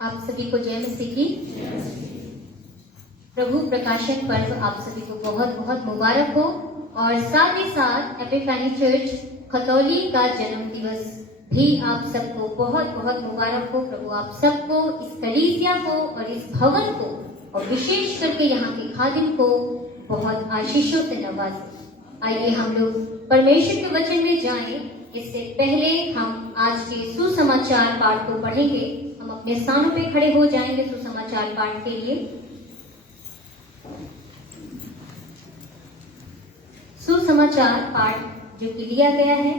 आप सभी को जय मसीह की। प्रभु प्रकाशन पर्व आप सभी को बहुत बहुत मुबारक हो और साथ ही साथ एपिफैनी चर्च खतौली का जन्म दिवस भी आप सबको बहुत बहुत मुबारक हो। प्रभु आप सबको, इस कलीसिया को और इस भवन को और विशेष करके यहाँ के खादिम को बहुत आशीषों से नवाजे। आइए हम लोग परमेश्वर के वचन में जाएं। इससे पहले हम आज के सुसमाचार पाठ को पढ़ेंगे। हम अपने स्थानों पे खड़े हो जाएंगे सुसमाचार पाठ के लिए। सुसमाचार पाठ जो कि दिया गया है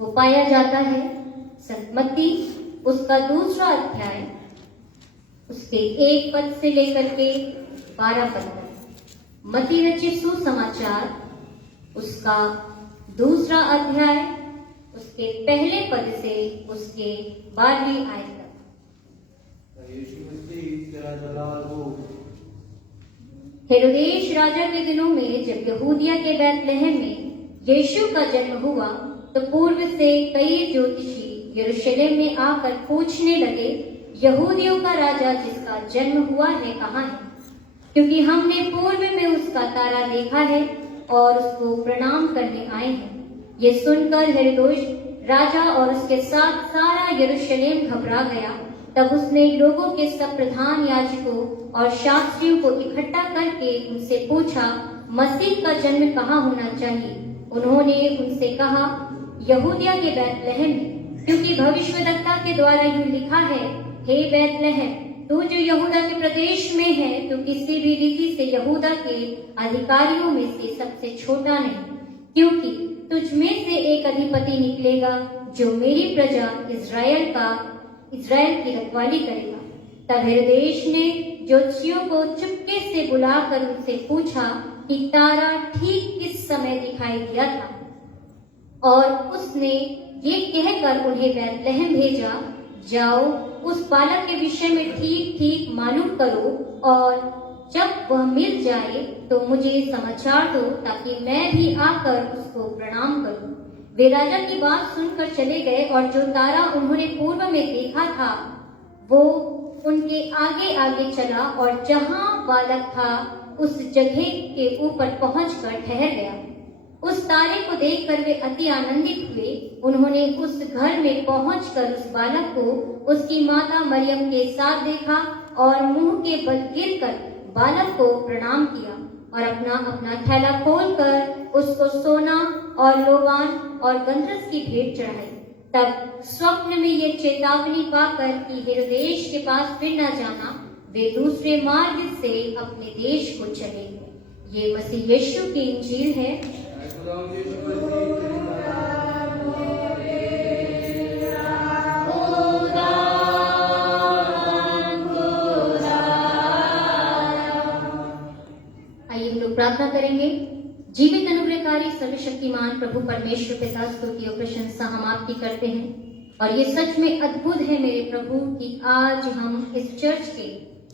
वो पाया जाता है संत मत्ती उसका 2 अध्याय उसके 1 पद से लेकर के 12 पद तक। मत्ती रचित सुसमाचार उसका 2 अध्याय उसके पहले पद से उसके 12वीं आयत तक। हेरोदेश राजा के दिनों में जब यहूदिया के बैतलहम में यीशु का जन्म हुआ तो पूर्व से कई ज्योतिषी यरूशलेम में आकर पूछने लगे, यहूदियों का राजा जिसका जन्म हुआ है कहाँ है? क्योंकि हमने पूर्व में उसका तारा देखा है और उसको प्रणाम करने आए हैं। ये सुनकर हेरोदेश राजा और उसके साथ सारा यरूशलेम घबरा गया। तब उसने लोगों के सब प्रधान याजकों और शास्त्रियों को इकट्ठा करके उनसे पूछा, मसीह का जन्म कहाँ होना चाहिए? उन्होंने उनसे कहा, यहूदिया के बैतलहम में, क्योंकि भविष्यद्वक्ता के द्वारा यूं लिखा है, हे बैतलहम, तू जो यहूदा के प्रदेश में है, तू किसी भी रीति से यहूदा के अधिकारियों में से सबसे छोटा नहीं, क्योंकि तुझ में से एक अधिपति निकलेगा जो मेरी प्रजा इस्राएल की रखवाली करेगा। तब हेरोदेश ने ज्योतिषियों को चुपके से बुलाकर उनसे पूछा कि तारा ठीक किस समय दिखाई दिया था, और उसने ये कहकर उन्हें बैतलहम भेजा, जाओ उस बालक के विषय में ठीक ठीक मालूम करो और जब वह मिल जाए तो मुझे समाचार दो ताकि मैं भी आकर उसको प्रणाम करूं। वे राजा की बात सुनकर चले गए और जो तारा उन्होंने पूर्व में देखा था वो उनके आगे आगे चला और जहां बालक था उस जगह के ऊपर पहुंचकर ठहर गया। उस तारे को देखकर वे अति आनंदित हुए। उन्होंने उस घर में पहुंचकर उस बालक को उसकी माता मरियम के साथ देखा और मुंह के बल गिरकर बालक को प्रणाम किया और अपना अपना थैला खोलकर उसको सोना और लोबान और गंधरस की भेंट चढ़ाई। तब स्वप्न में ये चेतावनी पाकर कि हेरोदेश के पास फिर न जाना, वे दूसरे मार्ग से अपने देश को चले। ये मसीह यीशु की इंजील है। आइए हम लोग प्रार्थना करेंगे। जीवित अनुग्रहकारी सर्वशक्तिमान प्रभु परमेश्वर पिता, स्तुति और प्रशंसा हम आपकी करते हैं और ये सच में अद्भुत है मेरे प्रभु कि आज हम इस चर्च के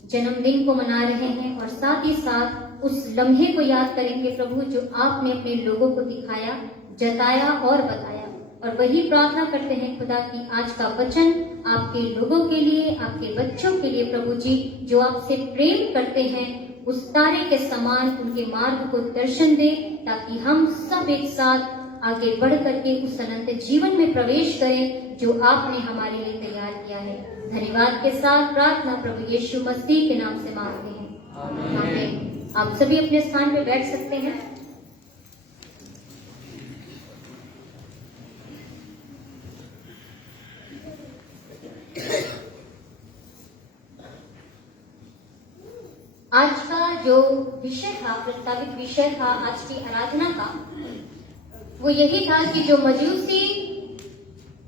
जन्मदिन को मना रहे हैं और साथ ही साथ उस लम्हे को याद करेंगे प्रभु जो आपने अपने लोगों को दिखाया, जताया और बताया। और वही प्रार्थना करते हैं खुदा कि आज का वचन आपके लोगों के लिए, आपके बच्चों के लिए प्रभु जी, जो आपसे प्रेम करते हैं, उस तारे के समान उनके मार्ग को दर्शन दे ताकि हम सब एक साथ आगे बढ़ करके उस अनंत जीवन में प्रवेश करें जो आपने हमारे लिए तैयार किया है। धन्यवाद के साथ प्रार्थना प्रभु यीशु मसीह के नाम से मांगते हैं, आमीन। आप सभी अपने स्थान पे बैठ सकते हैं। आज का जो विषय था, प्रस्तावित विषय था आज की आराधना का, वो यही था कि जो मजूसी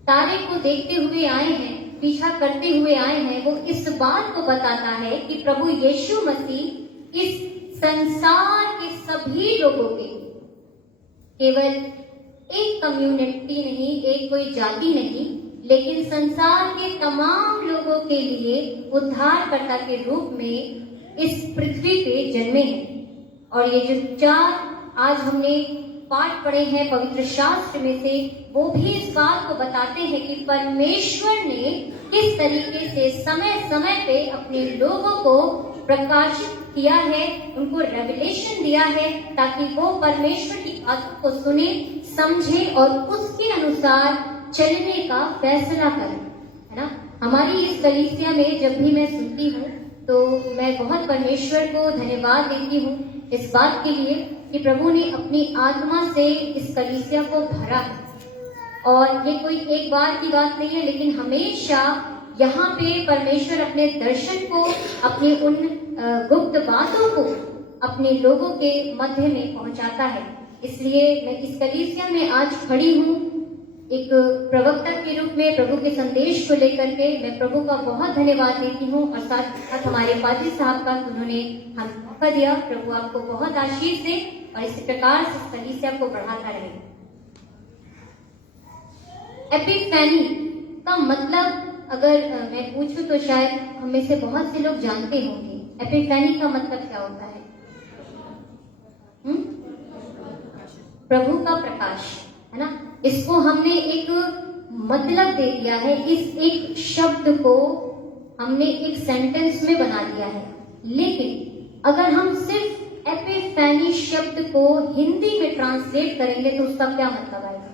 तारे को देखते हुए आए हैं, पीछा करते हुए आए हैं, वो इस बात को बताता है कि प्रभु यीशु मसीह इस संसार के सभी लोगों के, केवल एक कम्युनिटी नहीं, एक कोई जाति नहीं, लेकिन संसार के तमाम लोगों के लिए उद्धारकर्ता के रूप में इस पृथ्वी पे जन्मे हैं। और ये जो 4 आज हमने पाठ पढ़े हैं पवित्र शास्त्र में से, वो भी इस बात को बताते हैं कि परमेश्वर ने किस तरीके से समय समय पे अपने लोगों को प्रकाशित किया है, उनको रेवलेशन दिया है, ताकि वो परमेश्वर की बातों को सुने, समझे और उसके अनुसार चलने का फैसला करें, है ना। हमारी इस कलीसिया में जब भी मैं सुनती हूँ तो मैं बहुत परमेश्वर को धन्यवाद देती हूँ इस बात के लिए कि प्रभु ने अपनी आत्मा से इस कलीसिया को भरा है। और ये कोई एक बार की बात नहीं है, लेकिन हमेशा यहाँ पे परमेश्वर अपने दर्शन को, अपनी उन गुप्त बातों को अपने लोगों के मध्य में पहुंचाता है। इसलिए मैं इस कलीसिया में आज खड़ी हूँ एक प्रवक्ता के रूप में प्रभु के संदेश को लेकर के। मैं प्रभु का बहुत धन्यवाद देती हूँ और साथ साथ हमारे पादरी साहब का, उन्होंने हम मौका दिया। प्रभु आपको बहुत आशीष दे और इसी प्रकार से इस कलीसिया को बढ़ाता रहे। एपिफैनी का मतलब अगर मैं पूछूं तो शायद हम में से बहुत से लोग जानते होंगे। एपिफैनी का मतलब क्या होता है? प्रभु का प्रकाश, है ना। इसको हमने एक मतलब दे दिया है, इस एक शब्द को हमने एक सेंटेंस में बना दिया है। लेकिन अगर हम सिर्फ एपिफैनी शब्द को हिंदी में ट्रांसलेट करेंगे तो उसका क्या मतलब आएगा?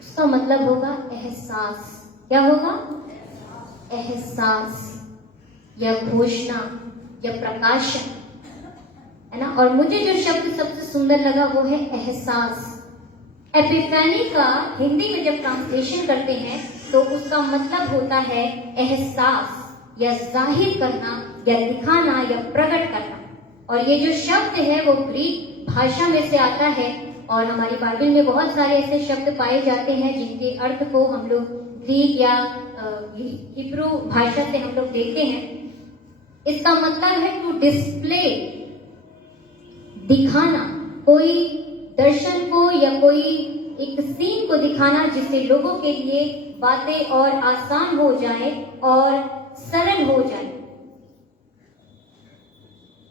उसका मतलब होगा एहसास। क्या होगा? एहसास या घोषणा या प्रकाशन, है ना। और मुझे जो शब्द सबसे सुंदर लगा वो है एहसास। एपिफैनी का हिंदी में जब ट्रांसलेशन करते हैं तो उसका मतलब होता है एहसास या जाहिर करना या दिखाना या प्रकट करना। और ये जो शब्द है वो ग्रीक भाषा में से आता है और हमारी बाइबल में बहुत सारे ऐसे शब्द पाए जाते हैं जिनके अर्थ को हम लोग ग्रीक या हिब्रू भाषा से हम लोग देखते हैं। इसका मतलब है टू डिस्प्ले, दिखाना, कोई दर्शन को या कोई एक सीन को दिखाना जिससे लोगों के लिए बातें और आसान हो जाए और सरल हो जाए।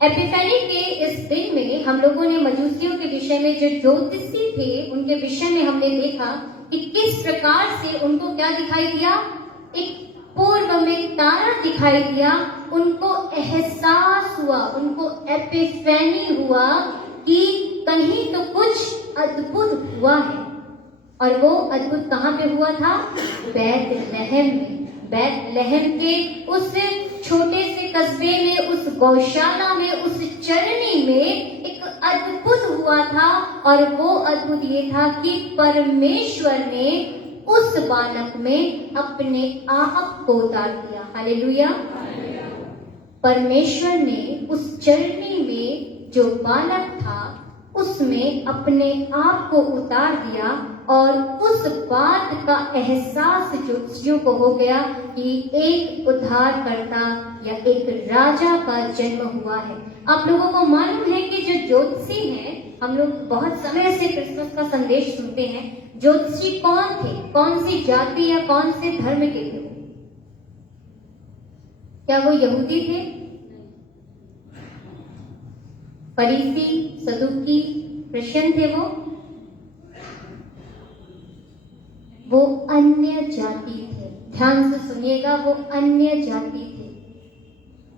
एपिफैनी के इस दिन में हम लोगों ने मजूसियों के विषय में, जो ज्योतिषी थे उनके विषय में हमने देखा कि किस प्रकार से उनको क्या दिखाई दिया, एक पूर्व में तारा दिखाई दिया। उनको एहसास हुआ, उनको एपिफैनी हुआ कि कहीं तो कुछ अद्भुत हुआ है। और वो अद्भुत कहाँ पे हुआ था? बैतलहम में। बैतलहम के उस छोटे से कस्बे में, उस गौशाला में, उस चरनी में एक अद्भुत हुआ था। और वो अद्भुत ये था कि परमेश्वर ने उस बालक में अपने आप को उतार दिया। हालेलुया। परमेश्वर ने उस चरनी में जो बालक था उसमें अपने आप को उतार दिया और उस बात का एहसास ज्योतिषियों को हो गया कि एक उद्धारकर्ता या एक राजा का जन्म हुआ है। आप लोगों को मालूम है कि जो ज्योतिषी हैं, हम लोग बहुत समय से क्रिसमस का संदेश सुनते हैं। ज्योतिषी कौन थे? कौन सी जाति या कौन से धर्म के थे? क्या वो यहूदी थे? फरीसी, सदूकी, क्रिश्चियन थे? वो अन्य जाति थे। ध्यान से सुनिएगा, वो अन्य जाति थे।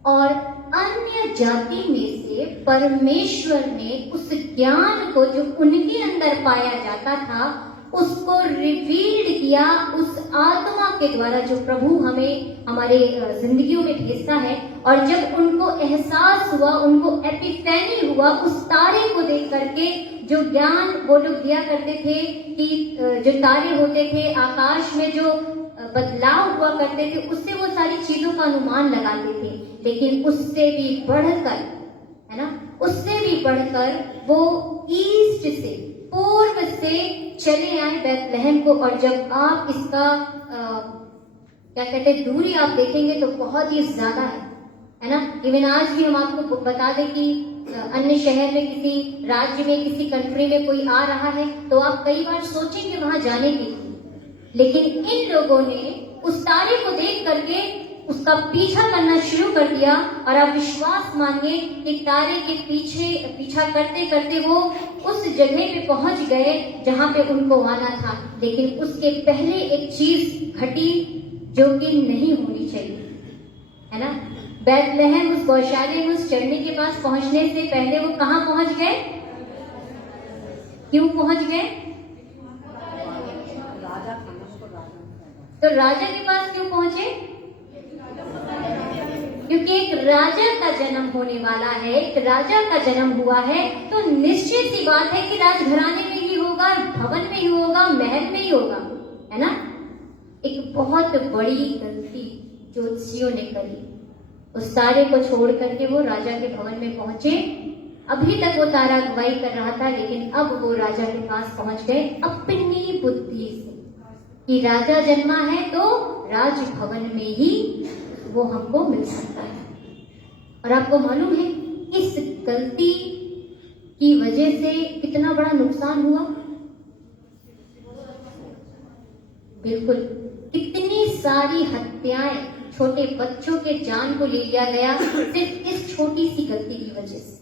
और अन्य जाति में से परमेश्वर ने उस ज्ञान को जो उनके अंदर पाया जाता था उसको रिवील्ड किया उस आत्मा के द्वारा जो प्रभु हमें हमारे जिंदगियों में भेजता है। और जब उनको एहसास हुआ, उनको एपिफैनी हुआ उस तारे को देख करके, जो ज्ञान वो लोग दिया करते थे कि जो तारे होते थे आकाश में, जो बदलाव हुआ करते थे, उससे वो सारी चीजों का अनुमान लगाते थे। लेकिन उससे भी बढ़कर, है ना, उससे भी बढ़कर वो ईस्ट से, पूर्व से चले आए बैतलहम को। और जब आप इसका क्या कहते हैं, दूरी आप देखेंगे तो बहुत ही ज्यादा है ना। इवन आज भी हम आपको बता दें कि अन्य शहर में, किसी राज्य में, किसी कंट्री में कोई आ रहा है तो आप कई बार सोचेंगे वहां जाने के लिए। लेकिन इन लोगों ने उस तारे को देख करके उस उसका पीछा करना शुरू कर दिया। और आप विश्वास मानिए कि तारे के पीछा करते करते वो उस जगह पे पहुंच गए जहां पे उनको आना था। लेकिन उसके पहले एक चीज घटी जो कि नहीं होनी चाहिए, है ना। बैतलहम उस गौशाले में उस चढ़ने के पास पहुंचने से पहले वो कहां पहुंच गए? क्यों पहुंच गए? तो राजा के पास क्यों पहुंचे? क्योंकि एक राजा का जन्म होने वाला है, एक राजा का जन्म हुआ है, तो निश्चित सी बात है कि राजघराने में ही होगा, भवन में ही होगा, महल में ही होगा, है ना। एक बहुत बड़ी गलती ज्योतिषियों ने करी। उस तारे को छोड़ करके वो राजा के भवन में पहुंचे। अभी तक वो तारा अगुवाई कर रहा था, लेकिन अब वो राजा के पास पहुंच गए अपनी बुद्धि से कि राजा जन्मा है तो राजभवन में ही वो हमको मिल सकता है। और आपको मालूम है इस गलती की वजह से कितना बड़ा नुकसान हुआ? बिल्कुल, कितनी सारी हत्याएं, छोटे बच्चों के जान को ले लिया गया सिर्फ इस छोटी सी गलती की वजह से।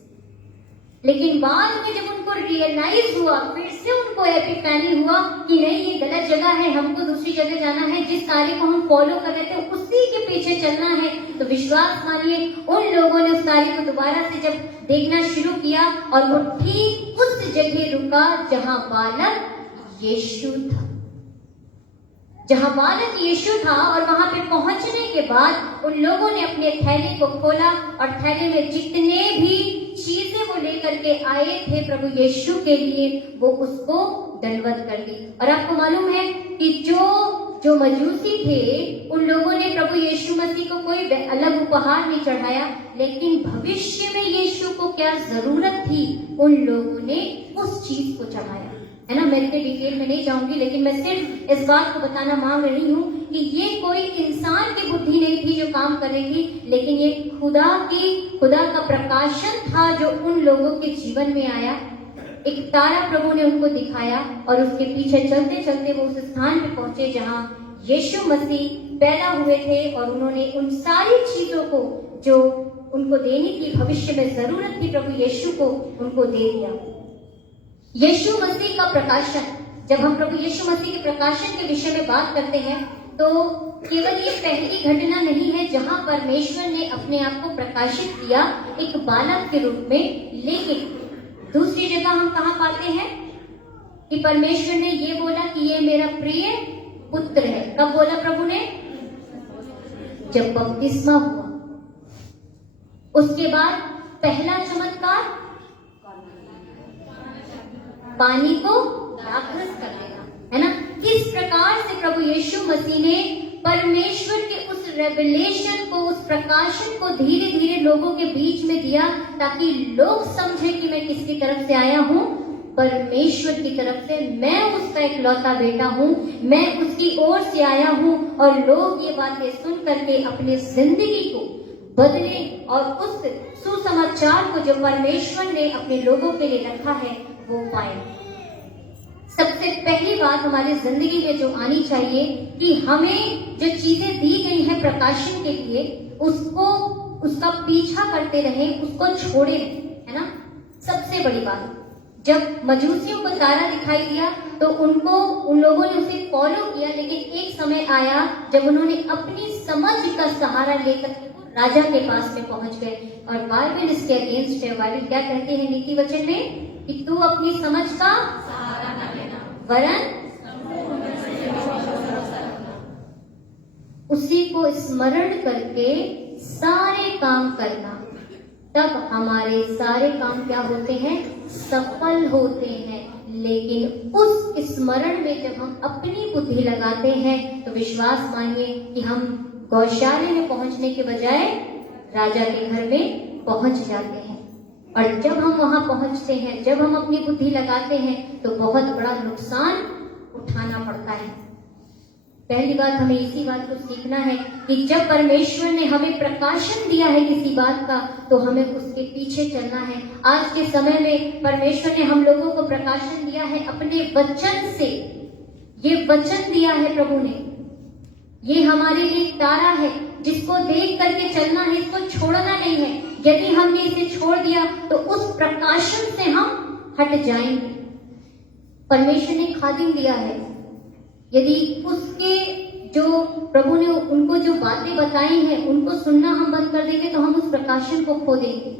लेकिन बाद में जब उनको रियलाइज हुआ, फिर से उनको एपिफैनी हुआ कि नहीं, ये गलत जगह है, हमको दूसरी जगह जाना है, जिस तारे को हम फॉलो कर रहे थे उसी के पीछे चलना है। तो विश्वास मानिए उन लोगों ने उस तारे को दोबारा से जब देखना शुरू किया और वो ठीक उस जगह रुका जहां बालक यीशु था, और वहां पे पहुंचने के बाद उन लोगों ने अपने थैले को खोला और थैले में जितने भी चीजें वो लेकर के आए थे प्रभु यीशु के लिए, वो उसको दंडवत कर दी। और आपको मालूम है कि जो मजूसी थे उन लोगों ने प्रभु यीशु मसीह को कोई अलग उपहार नहीं चढ़ाया, लेकिन भविष्य में यीशु को क्या जरूरत थी उन लोगों ने उस चीज को चढ़ाया, है ना। मैं इतने डिटेल में नहीं जाऊंगी, लेकिन मैं सिर्फ इस बात को बताना मांग रही हूँ कि ये कोई इंसान की बुद्धि नहीं थी जो काम कर रही थी, लेकिन ये खुदा का प्रकाशन था जो उन लोगों के जीवन में आया। एक तारा प्रभु ने उनको दिखाया और उसके पीछे चलते चलते वो उस स्थान पे पहुंचे जहां यीशु मसीह पैदा हुए थे, और उन्होंने उन सारी चीजों को जो उनको देने की भविष्य में जरूरत थी प्रभु यीशु को, उनको दे दिया। यीशु मसीह का प्रकाशन, जब हम प्रभु यीशु मसीह के प्रकाशन के विषय में बात करते हैं तो केवल ये पहली घटना नहीं है जहां परमेश्वर ने अपने आप को प्रकाशित किया एक बालक के रूप में, लेकिन दूसरी जगह हम कहां पाते हैं कि परमेश्वर ने ये बोला कि ये मेरा प्रिय पुत्र है। कब बोला प्रभु ने? जब बपतिस्मा हुआ। उसके बाद पहला चमत्कार पानी को दाखरस कर देना, है ना। इस प्रकार से प्रभु यीशु मसीह ने परमेश्वर के उस रेवलेशन को, उस प्रकाशन को धीरे धीरे लोगों के बीच में दिया, ताकि लोग समझे कि मैं किसकी तरफ से आया हूँ, परमेश्वर की तरफ से। मैं उसका इकलौता बेटा हूँ, मैं उसकी ओर से आया हूँ, और लोग ये बातें सुन करके अपनी जिंदगी को बदले और उस सुसमाचार को जो परमेश्वर ने अपने लोगों के लिए रखा है वो पाए। सबसे पहली बात हमारी जिंदगी में जो आनी चाहिए कि हमें जो चीजें दी गई हैं प्रकाशन के लिए, उसका पीछा करते रहें, उसको छोड़े रहें, है ना। सबसे बड़ी बात, जब मजूसियों को तारा दिखाई दिया तो उन लोगों ने उसे फॉलो किया, लेकिन एक समय आया जब उन्होंने अपनी समझ का सहारा लेकर राजा के पास में पहुंच गए। और बाइबल इसके अगेंस्ट है। बाइबल क्या कहते हैं नीति वचन में कि तू अपनी समझ का सहारा न लेना, वरन उसी को स्मरण करके सारे काम करना, तब हमारे सारे काम क्या होते हैं? सफल होते हैं। लेकिन उस स्मरण में जब हम अपनी बुद्धि लगाते हैं तो विश्वास मानिए कि हम गौशाले में पहुंचने के बजाय राजा के घर में पहुंच जाते हैं। और जब हम वहां पहुंचते हैं, जब हम अपनी बुद्धि लगाते हैं तो बहुत बड़ा नुकसान उठाना पड़ता है। पहली बात हमें इसी बात को सीखना है कि जब परमेश्वर ने हमें प्रकाशन दिया है किसी बात का तो हमें उसके पीछे चलना है। आज के समय में परमेश्वर ने हम लोगों को प्रकाशन दिया है अपने वचन से। ये वचन दिया है प्रभु ने, ये हमारे लिए तारा है जिसको देख करके चलना है, इसको छोड़ना नहीं है। यदि हमने इसे छोड़ दिया तो उस प्रकाशन से हम हट जाएंगे। परमेश्वर ने खादिम दिया है, यदि उसके जो प्रभु ने उनको जो बातें बताई हैं उनको सुनना हम बंद कर देंगे तो हम उस प्रकाशन को खो देंगे।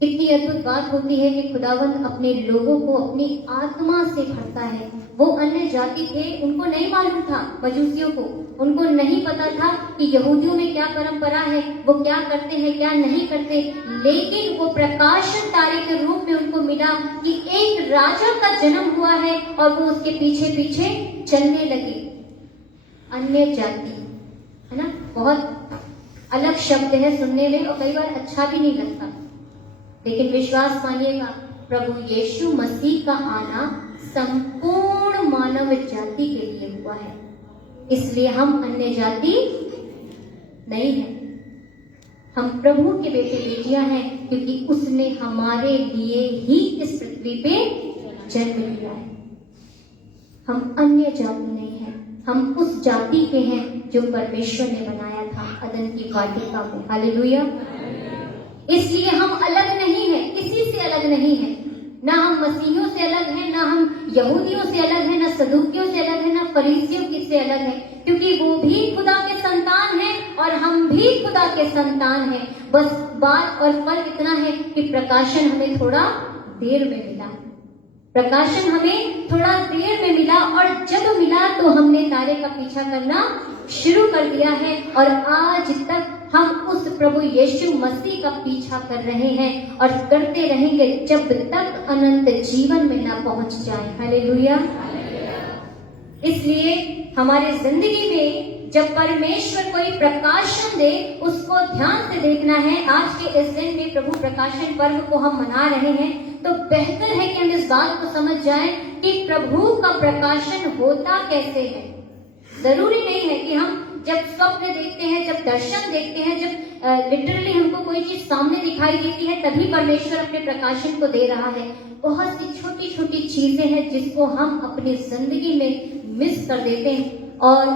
कितनी अद्भुत बात होती है कि खुदावंद अपने लोगों को अपनी आत्मा से भरता है। वो अन्य जाति थे, उनको नहीं मालूम था, मजूसियों को उनको नहीं पता था कि यहूदियों में क्या परंपरा है, वो क्या करते हैं क्या नहीं करते, लेकिन वो प्रकाशन तारे के रूप में उनको मिला कि एक राजा का जन्म हुआ है और वो उसके पीछे पीछे चलने लगे। अन्य जाति है ना, बहुत अलग शब्द है सुनने में और कई बार अच्छा भी नहीं लगता, लेकिन विश्वास मानिएगा प्रभु यीशु मसीह का आना संपूर्ण मानव जाति के लिए हुआ है, इसलिए हम अन्य जाति नहीं हैं, हम प्रभु के बेटे बेटियां हैं, क्योंकि उसने हमारे लिए ही इस पृथ्वी पे जन्म लिया है। हम अन्य जाति नहीं हैं, हम उस जाति के हैं जो परमेश्वर ने बनाया था अदन की वाटिका में। हालेलुया। इसलिए हम अलग नहीं हैं, किसी से अलग नहीं हैं, ना हम मसीहियों से अलग हैं, ना हम यहूदियों से अलग हैं, ना सदूकियों से अलग हैं, ना फरीसियों से अलग हैं, क्योंकि वो भी खुदा के संतान हैं और हम भी खुदा के संतान हैं। बस बात और फर्क इतना है कि प्रकाशन हमें थोड़ा देर में मिला, प्रकाशन हमें थोड़ा देर में मिला, और जब मिला तो हमने तारे का पीछा करना शुरू कर दिया है और आज तक हम उस प्रभु यीशु मसीह का पीछा कर रहे हैं और करते रहेंगे जब तक अनंत जीवन में ना पहुंच जाए। हालेलुया। इसलिए हमारे जिंदगी में जब परमेश्वर कोई प्रकाशन दे उसको ध्यान से देखना है। आज के इस दिन में प्रभु प्रकाशन पर्व को हम मना रहे हैं, तो बेहतर है कि हम इस बात को समझ जाएं कि प्रभु का प्रकाशन होता कैसे है। जरूरी नहीं है कि हम जब स्वप्न देखते हैं, जब दर्शन देखते हैं, जब लिटरली हमको कोई चीज सामने दिखाई देती है तभी परमेश्वर अपने प्रकाशन को दे रहा है। बहुत सी छोटी छोटी चीजें हैं जिसको हम अपनी जिंदगी में मिस कर देते हैं, और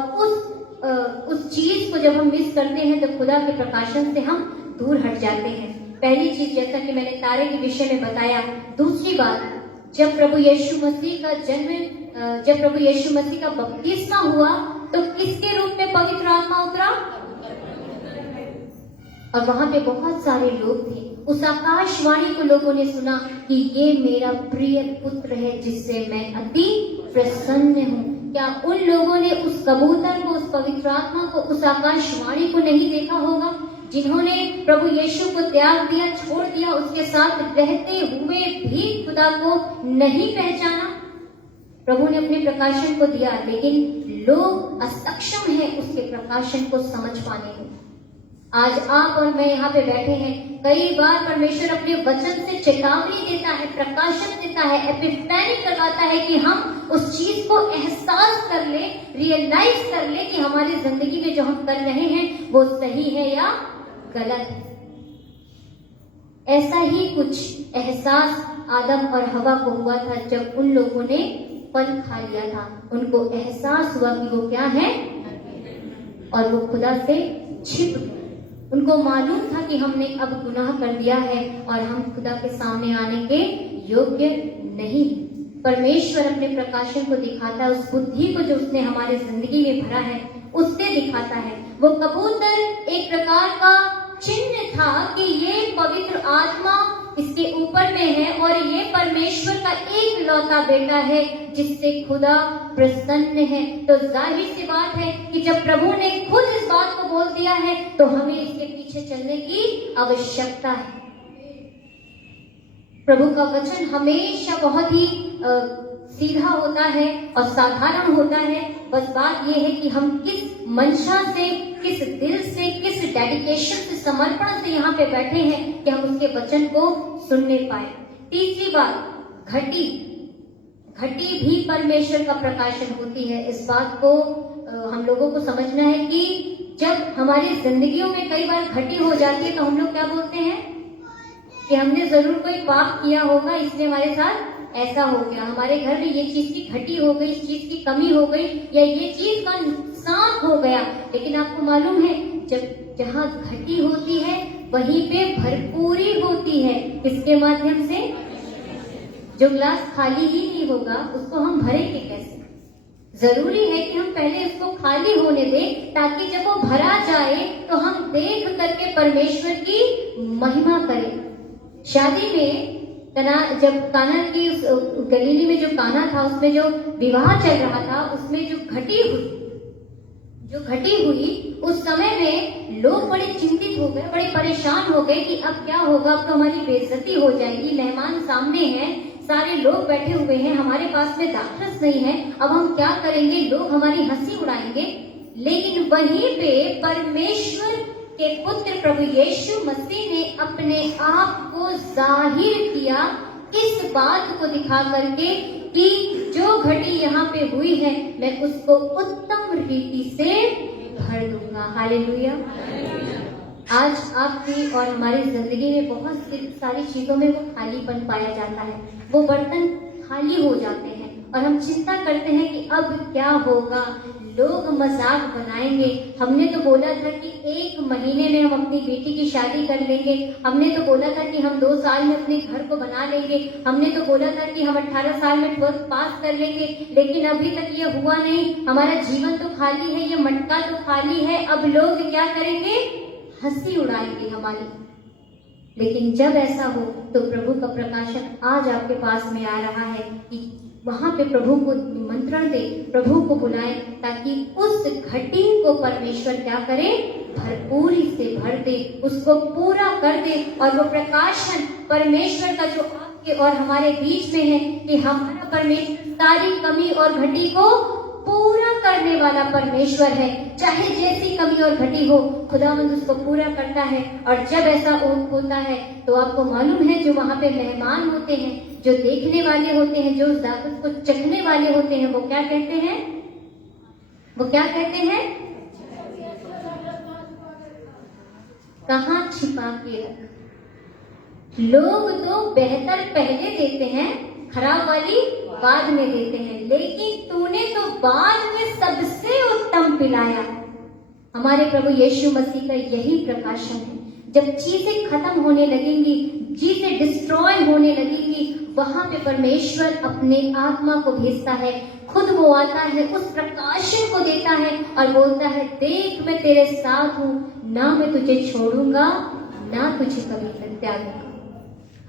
उस चीज को जब हम मिस करते हैं तो खुदा के प्रकाशन से हम दूर हट जाते हैं। पहली चीज, जैसा कि मैंने तारे के विषय में बताया। दूसरी बात, जब प्रभु यीशु मसीह का जन्म, जब प्रभु यीशु मसीह का बपतिस्मा हुआ तो किसके रूप में पवित्र आत्मा उतरा, और वहां पे बहुत सारे लोग थे। उस आकाशवाणी को लोगों ने सुना कि ये मेरा प्रिय पुत्र है जिससे मैं अति प्रसन्न हूँ। क्या उन लोगों ने उस कबूतर को, उस पवित्र आत्मा को, उस आकाशवाणी को नहीं देखा होगा, जिन्होंने प्रभु यीशु को त्याग दिया, छोड़ दिया, उसके साथ रहते हुए भी खुदा को नहीं पहचाना? प्रभु ने अपने प्रकाशन को दिया, लेकिन लोग असक्षम हैं उसके प्रकाशन को समझ पाने में। आज आप और मैं यहाँ पे बैठे हैं, कई बार परमेश्वर अपने वचन से चेतावनी देता है, प्रकाशन देता है, एपिफैनी करवाता है कि हम उस चीज को एहसास कर ले, रियलाइज कर ले कि हमारी जिंदगी में जो हम कर रहे हैं वो सही है या गलत है। ऐसा ही कुछ एहसास आदम और हवा को हुआ था जब उन लोगों ने फल खा लिया था। उनको एहसास हुआ कि वो क्या है और वो खुदा से छिप गए। उनको मालूम था कि हमने अब गुनाह कर दिया है और हम खुदा के सामने आने के योग्य नहीं। परमेश्वर अपने प्रकाशन को दिखाता है, उस बुद्धि को जो उसने हमारे जिंदगी में भरा है उससे दिखाता है। वो कबूतर एक प्रकार का चिन्ह था कि ये पवित्र आत्मा इसके ऊपर में है और ये परमेश्वर का एक लौता बेटा है जिससे खुदा प्रसन्न है। तो जाहिर सी बात है कि जब प्रभु ने खुद इस बात को बोल दिया है तो हमें इसके पीछे चलने की आवश्यकता है। प्रभु का वचन हमेशा बहुत ही सीधा होता है और साधारण होता है। बस बात यह है कि हम किस मंशा से, किस दिल से, किस डेडिकेशन से, समर्पण से यहाँ पे बैठे हैं कि हम उसके वचन को सुनने पाए। तीसरी बात, घटी भी परमेश्वर का प्रकाशन होती है। इस बात को हम लोगों को समझना है कि जब हमारी जिंदगियों में कई बार घटी हो जाती है तो हम लोग क्या बोलते हैं कि हमने जरूर कोई पाप किया होगा इसलिए हमारे साथ ऐसा हो गया, हमारे घर में ये चीज की घटी हो गई, इस चीज की कमी हो गई, या ये चीज का साफ हो गया। लेकिन आपको मालूम है, जब जहाँ घटी होती है वहीं पे भरपूरी होती है। किसके माध्यम से? जो ग्लास खाली ही नहीं होगा उसको हम भरेंगे कैसे? जरूरी है कि हम पहले उसको खाली होने दें, ताकि जब वो भरा जाए तो हम देख करके परमेश्वर की महिमा करें। शादी में जब काना की गलीली में जो काना था, उसमें जो विवाह चल रहा था, उसमें जो घटी हुई उस समय में लोग बड़े चिंतित हो गए, बड़े परेशान हो गए कि अब क्या होगा, अब तो हमारी बेइज्जती हो जाएगी, मेहमान सामने हैं, सारे लोग बैठे हुए हैं, हमारे पास में दाखरस नहीं है, अब हम क्या करेंगे, लोग हमारी हंसी उड़ाएंगे। लेकिन वहीं पे परमेश्वर के पुत्र प्रभु यीशु मसीह ने अपने आप को जाहिर किया, इस बात को दिखा करके कि जो घटी यहाँ पे हुई है मैं उसको उत्तम रीति से भर दूंगा। हालेलुया। आज आपकी और हमारी जिंदगी में बहुत सारी चीजों में वो खालीपन पाया जाता है, वो बर्तन खाली हो जाते हैं और हम चिंता करते हैं कि अब क्या होगा, लोग मजाक बनाएंगे। हमने तो बोला था कि 1 महीने में हम अपनी बेटी की शादी कर लेंगे, हमने तो बोला था कि हम 2 साल में अपने घर को बना लेंगे, हमने तो बोला था कि हम 18 साल में 12th पास कर लेंगे, लेकिन अभी तक ये हुआ नहीं। हमारा जीवन तो खाली है, ये मटका तो खाली है, अब लोग क्या करेंगे, हंसी उड़ाएंगे हमारी। लेकिन जब ऐसा हो तो प्रभु का प्रकाशन आज आपके पास में आ रहा है कि वहां पे प्रभु को निमंत्रण दे, प्रभु को बुलाए, ताकि उस घटी को परमेश्वर क्या करे, भरपूरी से भर दे, उसको पूरा कर दे। और वो प्रकाशन परमेश्वर का जो आपके और हमारे बीच में है कि हमारा परमेश्वर सारी कमी और घटी को पूरा करने वाला परमेश्वर है। चाहे जैसी कमी और घटी हो, खुदावंद उसको पूरा करता है। और जब ऐसा होता है तो आपको मालूम है, जो वहां पे मेहमान होते हैं, जो देखने वाले होते हैं, जो उस दावत को चखने वाले होते हैं, वो क्या कहते हैं, वो क्या कहते हैं, कहाँ छिपा के रख। लोग तो बेहतर पहले देते हैं, खराब वाली बाद में देते हैं, लेकिन तूने तो बाद में सबसे उत्तम पिलाया। हमारे प्रभु यीशु मसीह का यही प्रकाशन है। जब चीजें खत्म होने लगेंगी, चीजें डिस्ट्रॉय होने लगेंगी, वहां पे परमेश्वर अपने आत्मा को भेजता है, खुद वो आता है, उस प्रकाशन को देता है और बोलता है, देख मैं तेरे साथ हूं, ना मैं तुझे छोड़ूंगा, ना तुझे कभी त्यागूंगा।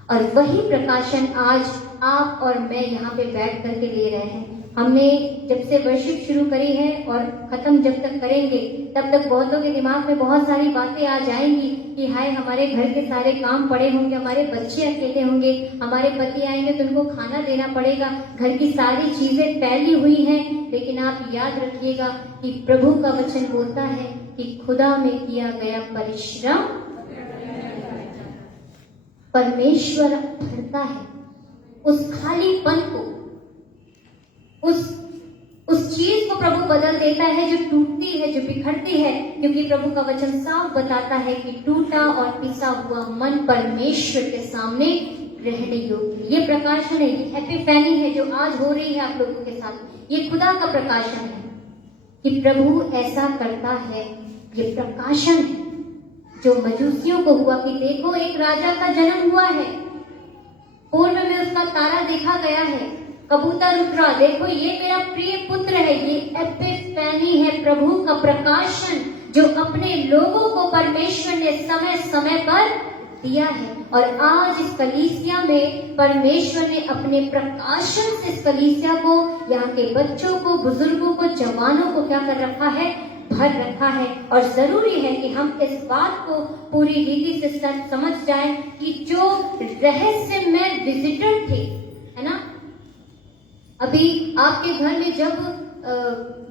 और वही प्रकाशन आज आप और मैं यहाँ पे बैठ करके ले रहे हैं। हमने जब से वर्शिप शुरू करी है और खत्म जब तक करेंगे, तब तक बहुतों के दिमाग में बहुत सारी बातें आ जाएंगी कि हाय, हमारे घर के सारे काम पड़े होंगे, हमारे बच्चे अकेले होंगे, हमारे पति आएंगे तो उनको खाना देना पड़ेगा, घर की सारी चीजें फैली हुई हैं। लेकिन आप याद रखिएगा कि प्रभु का वचन बोलता है कि खुदा में किया गया परिश्रम परमेश्वर भरता है। उस खालीपन को, उस चीज को प्रभु बदल देता है जो टूटती है, जो बिखरती है, क्योंकि प्रभु का वचन साफ बताता है कि टूटा और पिसा हुआ मन परमेश्वर के सामने रहने योग्य। ये प्रकाशन है, ये एपिफैनी है जो आज हो रही है आप लोगों के साथ। ये खुदा का प्रकाशन है कि प्रभु ऐसा करता है। ये प्रकाशन है जो मजूसियों को हुआ कि देखो, एक राजा का जन्म हुआ है, पूर्व में उसका तारा देखा गया है, कबूतर उठ रहा, देखो ये मेरा प्रिय पुत्र है। ये एपिफैनी है, प्रभु का प्रकाशन जो अपने लोगों को परमेश्वर ने समय समय पर दिया है। और आज इस कलीसिया में परमेश्वर ने अपने प्रकाशन से इस कलीसिया को, यहाँ के बच्चों को, बुजुर्गों को, जवानों को क्या कर रखा है, भर रखा है। और जरूरी है कि हम इस बात को पूरी रीति से समझ जाएं कि जो रहस्यमय विजिटर थे, है ना, अभी आपके घर में जब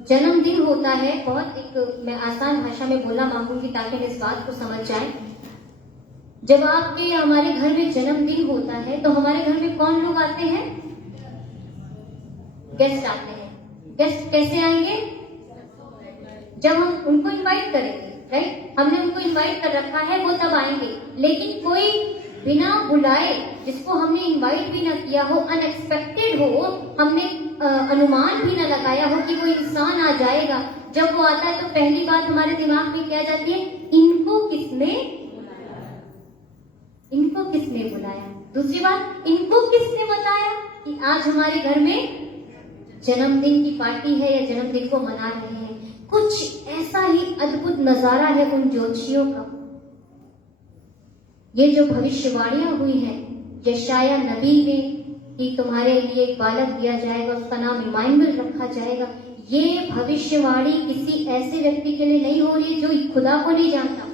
जन्मदिन होता है, बहुत एक मैं आसान भाषा में बोलना मांगूंगी ताकि इस बात को समझ जाएं। जब आपके या हमारे घर में जन्मदिन होता है तो हमारे घर में कौन लोग आते हैं, गेस्ट आते हैं। गेस्ट कैसे आएंगे, जब हम उनको इनवाइट करेंगे, राइट, हमने उनको इनवाइट कर रखा है, वो तब आएंगे। लेकिन कोई बिना बुलाए, जिसको हमने इनवाइट भी ना किया हो, अनएक्सपेक्टेड हो, हमने अनुमान भी ना लगाया हो कि वो इंसान आ जाएगा, जब वो आता है तो पहली बात हमारे दिमाग में क्या जाती है, इनको किसने बुलाया। दूसरी बात, इनको किसने बताया कि आज हमारे घर में जन्मदिन की पार्टी है या जन्मदिन को मना रहे हैं। कुछ ऐसा ही अद्भुत नजारा है उन ज्योतिषियों का। ये जो भविष्यवाणियां हुई है यशाया नबी ने कि तुम्हारे लिए एक बालक दिया जाएगा, उसका नाम इमानुएल रखा जाएगा, ये भविष्यवाणी किसी ऐसे व्यक्ति के लिए नहीं हो रही जो खुदा को नहीं जानता।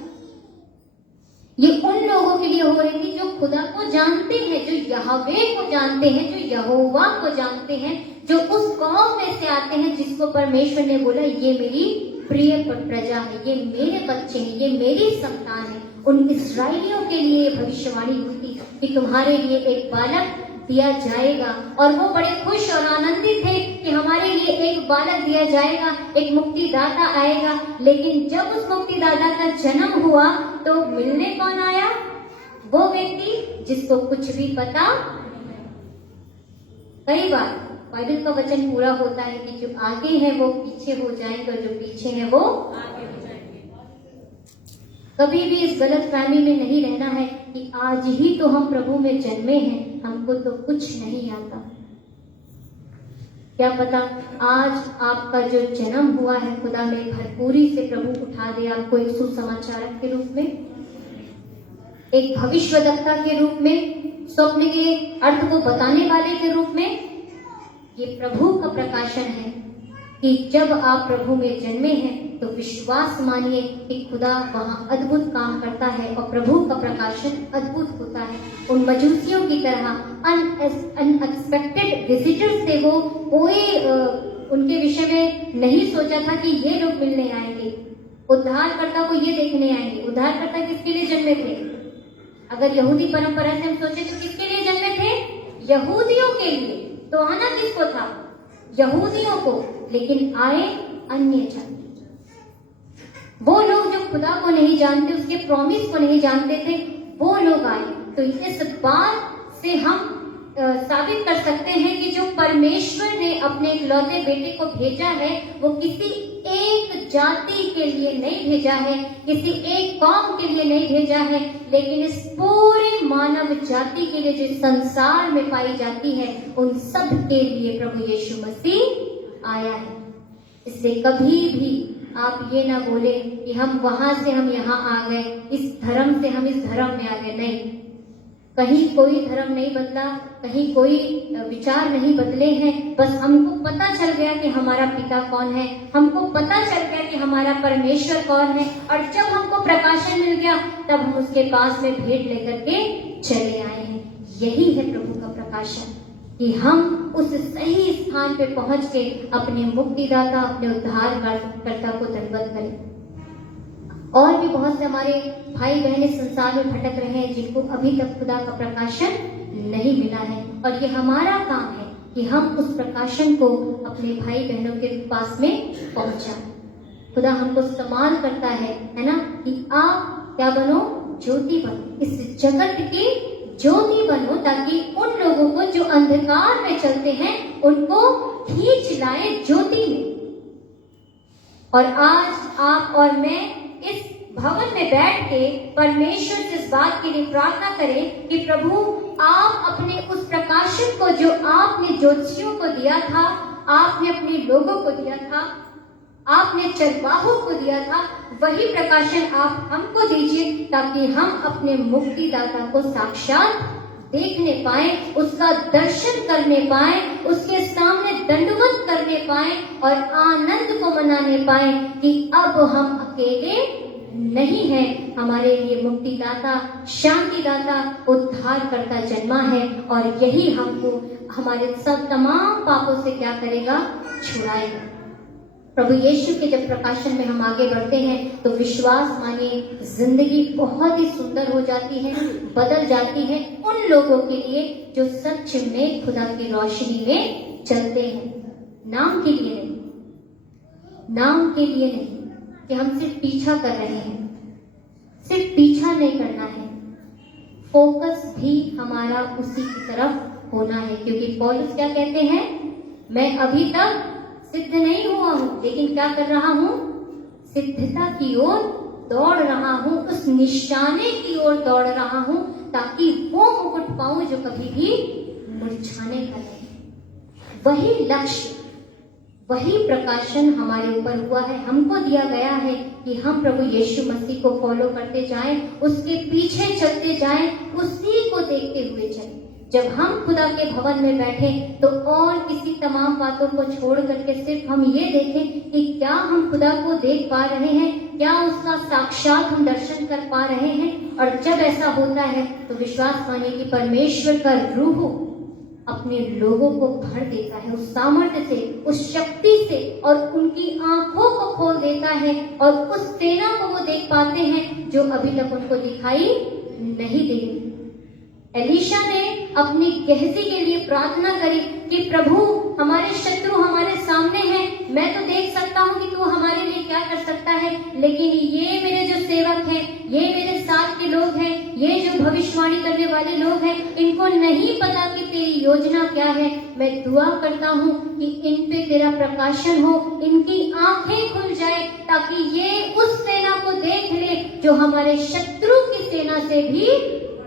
ये उन लोगों के लिए हो रही थी जो खुदा को जानते हैं, जो यहोवे को जानते हैं, जो यहोवा को जानते हैं, जो उस कौम में से आते हैं जिसको परमेश्वर ने बोला ये मेरी प्रिय प्रजा है, ये मेरे बच्चे हैं, ये मेरी संतान है। उन इस्राएलियों के लिए भविष्यवाणी हुई थी कि तुम्हारे लिए एक बालक दिया जाएगा, और वो बड़े खुश और आनंदित थे कि हमारे लिए एक बालक दिया जाएगा, एक मुक्तिदाता आएगा। लेकिन जब उस मुक्तिदाता का जन्म हुआ तो मिलने कौन आया? वो व्यक्ति जिसको कुछ भी पता। कई बार बाइबल का वचन पूरा होता है कि जो आगे है वो पीछे हो जाएंगे और जो पीछे है वो आगे हो जाएंगे। कभी भी इस गलत फहमी में नहीं रहना है कि आज ही तो हम प्रभु में जन्मे हैं, हमको तो कुछ नहीं आता। क्या पता आज आपका जो जन्म हुआ है खुदा में भरपूरी से प्रभु उठा दे आपको एक सुसमाचारक के रूप में, एक भविष्यवक्ता के रूप में, स्वप्न के अर्थ को बताने वाले के रूप में। ये प्रभु का प्रकाशन है कि जब आप प्रभु में जन्मे हैं तो विश्वास मानिए कि खुदा वहां अद्भुत काम करता है और प्रभु का प्रकाशन अद्भुत होता है। उन मजूसियों की तरह अनएक्सपेक्टेड विजिटर्स थे वो, कोई उनके विषय में नहीं सोचा था कि ये लोग मिलने आएंगे, उद्धारकर्ता को ये देखने आएंगे। उद्धारकर्ता किसके लिए जन्मे थे? अगर यहूदी परंपरा से हम सोचे तो किसके लिए जन्मे थे? यहूदियों के लिए। तो आना किसको था? यहूदियों को। लेकिन आए अन्य जाति, वो लोग जो खुदा को नहीं जानते, उसके प्रॉमिस को नहीं जानते थे, वो लोग आए। तो इस बात से हम साबित कर सकते हैं कि जो परमेश्वर ने अपने इकलौते बेटे को भेजा है वो किसी एक जाति के लिए नहीं भेजा है, किसी एक कौम के लिए नहीं भेजा है, लेकिन इस पूरे मानव जाति के लिए जो संसार में पाई जाती है उन सब के लिए प्रभु यीशु मसीह आया है। इसलिए कभी भी आप ये ना बोले कि हम वहां से हम यहाँ आ गए, इस धर्म से हम इस धर्म में आ गए। नहीं, कहीं कोई धर्म नहीं बदला, कहीं कोई विचार नहीं बदले हैं। बस हमको पता चल गया कि हमारा पिता कौन है, हमको पता चल गया कि हमारा परमेश्वर कौन है, और जब हमको प्रकाशन मिल गया तब हम उसके पास में भेंट लेकर के चले आए हैं। यही है प्रभु का प्रकाशन कि हम उस सही स्थान पे पहुंच के अपने मुक्तिदाता, अपने उद्धारकर्ता को दंडवत करें। और भी बहुत से हमारे भाई बहने संसार में भटक रहे हैं जिनको अभी तक खुदा का प्रकाशन नहीं मिला है, और ये हमारा काम है कि हम उस प्रकाशन को अपने भाई बहनों के पास में पहुंचाएं। खुदा हमको सम्मान करता है ना, कि आप क्या बनो? ज्योति बनो, इस जगत की ज्योति बनो, ताकि उन लोगों को जो अंधकार में चलते हैं उनको खींच लाए ज्योति में। और आज आप और मैं इस भवन में बैठ के परमेश्वर से इस बात के लिए प्रार्थना करें कि प्रभु आप अपने उस प्रकाशन को जो आपने ज्योतिषियों को दिया था, आपने अपने लोगों को दिया था, आपने चरवाहों को दिया था, वही प्रकाशन आप हमको दीजिए ताकि हम अपने मुक्तिदाता को साक्षात देखने पाए, उसका दर्शन करने पाए, उसके सामने दंडवत करने पाए और आनंद को मनाने पाए कि अब हम अकेले नहीं हैं, हमारे लिए मुक्तिदाता, शांतिदाता, उद्धारकर्ता जन्मा है, और यही हमको हमारे सब तमाम पापों से क्या करेगा? छुड़ाएगा। प्रभु यीशु के जब प्रकाशन में हम आगे बढ़ते हैं तो विश्वास मानिए जिंदगी बहुत ही सुंदर हो जाती है, बदल जाती है उन लोगों के लिए जो सच में खुदा की रोशनी में चलते हैं। नाम के लिए नहीं, नाम के लिए नहीं कि हम सिर्फ पीछा कर रहे हैं, सिर्फ पीछा नहीं करना है, फोकस भी हमारा उसी की तरफ होना है। क्योंकि पौलुस क्या कहते हैं? मैं अभी तक सिद्ध नहीं हुआ हूँ, लेकिन क्या कर रहा हूँ? सिद्धता की ओर दौड़ रहा हूँ, उस निशाने की ओर दौड़ रहा हूँ, ताकि वो मुकुट पाऊं जो कभी भी मुरझाने का नहीं। वही लक्ष्य, वही प्रकाशन हमारे ऊपर हुआ है। हमको दिया गया है कि हम प्रभु यीशु मसीह को फॉलो करते जाएं, उसके पीछे चलते जाएं, उसी को देखते हुए चलें। जब हम खुदा के भवन में बैठे तो और किसी तमाम बातों को छोड़ करके सिर्फ हम ये देखें कि क्या हम खुदा को देख पा रहे हैं, क्या उसका साक्षात हम दर्शन कर पा रहे हैं। और जब ऐसा होता है तो विश्वास मानिए कि परमेश्वर का रूह अपने लोगों को भर देता है उस सामर्थ्य से, उस शक्ति से, और उनकी आंखों को खोल देता है और उस सेना को वो देख पाते हैं जो अभी तक उनको दिखाई नहीं दे रही। एलीशा ने अपनी गेहजी के लिए प्रार्थना करी कि प्रभु, हमारे शत्रु हमारे सामने हैं, मैं तो देख सकता हूँ कि तू हमारे लिए क्या कर सकता है, लेकिन ये मेरे जो सेवक हैं, ये मेरे साथ के लोग हैं, ये जो भविष्यवाणी करने वाले लोग हैं, इनको नहीं पता कि तेरी योजना क्या है। मैं दुआ करता हूँ कि इन पे तेरा प्रकाशन हो, इनकी आंखें खुल जाए, ताकि ये उस सेना को देख ले जो हमारे शत्रु की सेना से भी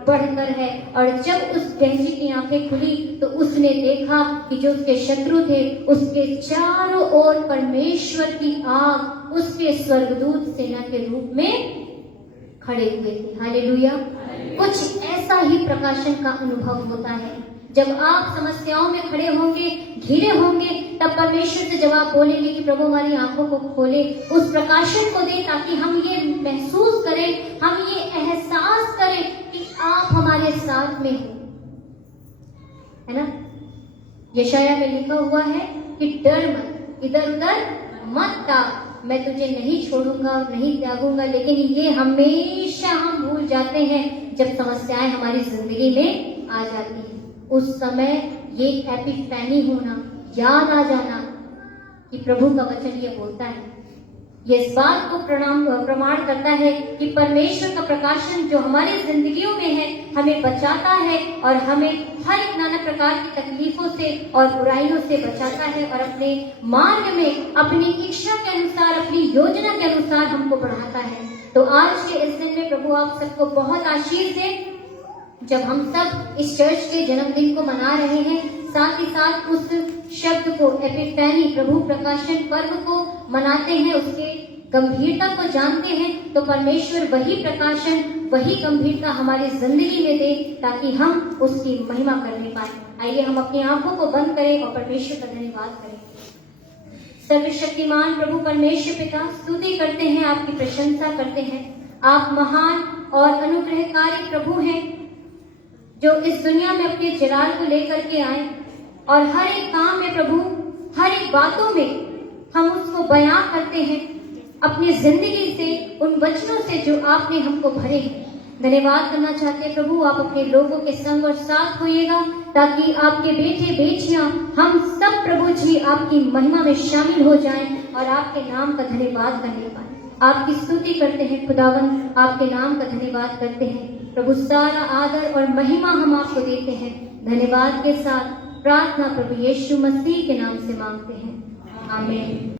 बढ़कर है। और जब उस गेहजी की आंखें खुली तो उसने देखा कि जो उसके शत्रु थे, उसके चारों ओर परमेश्वर की आग उसके स्वर्गदूत सेना के रूप में खड़े हुए थे। हालेलुया। कुछ ऐसा ही प्रकाशन का अनुभव होता है। जब आप समस्याओं में खड़े होंगे, घिरे होंगे, तब परमेश्वर से जब आप बोलेंगे कि प्रभु हमारी आंखों को खोले, उस प्रकाशन को दे, ताकि हम ये महसूस करें, हम ये एहसास करें कि आप हमारे साथ में हो, है ना। यशाया में लिखा हुआ है कि डर मत, इधर उधर मत ताक, मैं तुझे नहीं छोड़ूंगा और नहीं त्यागूंगा। लेकिन ये हमेशा हम भूल जाते हैं जब समस्याएं हमारी जिंदगी में आ जाती है। उस समय ये एपिफैनी होना, याद आ जाना कि प्रभु का वचन ये बोलता है, ये इस बात को प्रमाण करता है कि परमेश्वर का प्रकाशन जो हमारी जिंदगियों में है हमें बचाता है और हमें हर एक नाना प्रकार की तकलीफों से और बुराइयों से बचाता है और अपने मार्ग में अपनी इच्छा के अनुसार, अपनी योजना के अनुसार हमको बढ़ाता है। तो आज के इस दिन में प्रभु आप सबको बहुत आशीष दे। जब हम सब इस चर्च के जन्मदिन को मना रहे हैं, साथ ही साथ उस शब्द को एपिफैनी, प्रभु प्रकाशन पर्व को मनाते हैं, उसके गंभीरता को जानते हैं, तो परमेश्वर वही प्रकाशन, वही गंभीरता हमारी जिंदगी में दे, ताकि हम उसकी महिमा करने पाए। आइए हम अपनी आंखों को बंद करें और परमेश्वर का धन्यवाद करें। सर्वशक्तिमान प्रभु परमेश्वर पिता, स्तुति करते हैं, आपकी प्रशंसा करते हैं। आप महान और अनुग्रहकारी प्रभु हैं, जो इस दुनिया में अपने जलाल को लेकर के आए और हर एक काम में प्रभु, हर एक बातों में हम उसको बयां करते हैं अपनी जिंदगी से, उन वचनों से जो आपने हमको भरे हैं। धन्यवाद करना चाहते हैं प्रभु, आप अपने लोगों के संग और साथ होइएगा, ताकि आपके बेटे बेटियां, हम सब प्रभु जी आपकी महिमा में शामिल हो जाएं और आपके नाम का धन्यवाद करने पाए। आपकी स्तुति करते हैं खुदावन, आपके नाम का धन्यवाद करते हैं प्रभु। सारा आदर और महिमा हम आपको देते हैं। धन्यवाद के साथ प्रार्थना प्रभु यीशु मसीह के नाम से मांगते हैं, आमीन।